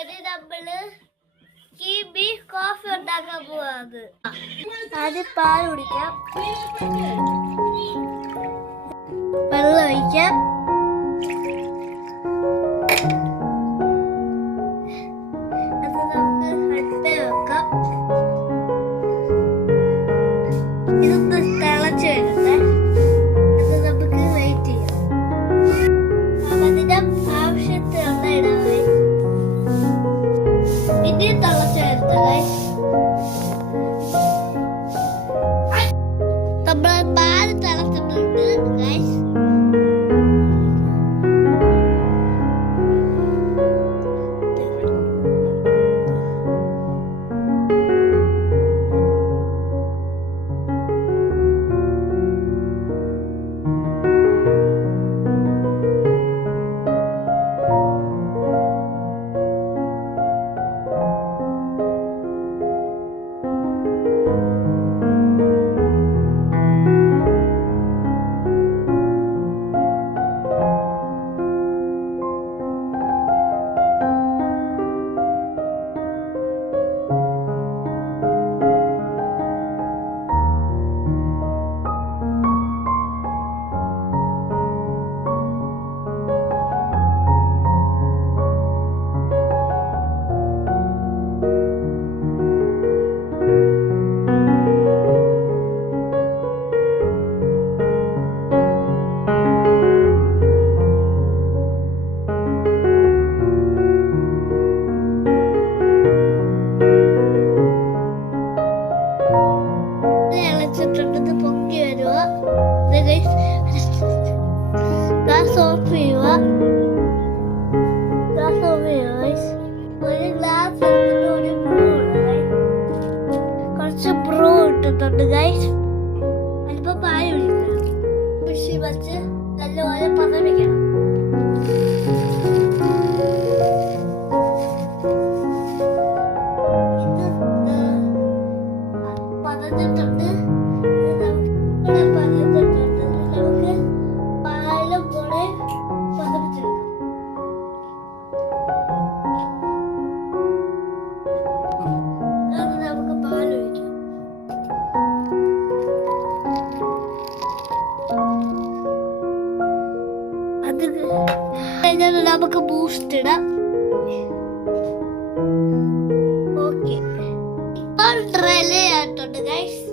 നമ്മള് കോഫി ഉണ്ടാക്കാൻ പോവാത്. ആദ്യം പാൽ കുടിക്കാം, വെള്ളം ഒഴിക്കാം, അത് നമുക്ക് അടുപ്പേ വെക്കാം. ഇതൊന്ന് തിളച്ച് വരട്ടെ, അത് നമുക്ക് വെയിറ്റ് ചെയ്യാം. അതിന്റെ ആവശ്യത്തിനുള്ള ഇടാനായി ഇനി തിളച്ച് വരട്ടെ. നമ്മൾ പാല് തിളച്ചിട്ടുണ്ട് ഗൈസ്. പൊങ്ങി വരുക, ഗ്ലാസ് ഓഫ് ചെയ്യുക. ഒരു ഗ്ലാസ് കുറച്ച് ബ്രൂ ഇട്ടിട്ടുണ്ട് ഗൈസ്. അല്പം പാല് ഒഴിക്കണം, മിക്സി വെച്ച് നല്ലപോലെ പതപ്പിക്കണം. പതഞ്ഞിട്ടുണ്ട്, നമുക്ക് പാലും കൂടെ പതപ്പിച്ചെടുക്കാം. നമുക്ക് പാൽ ഒഴിക്കാം. അത് കഴിഞ്ഞാൽ നമുക്ക് ബൂസ്റ്റ് ഇടാം. ഓക്കെ, ഇപ്പോൾ ട്രൈ ആയിട്ടുണ്ട് ഗൈസ്.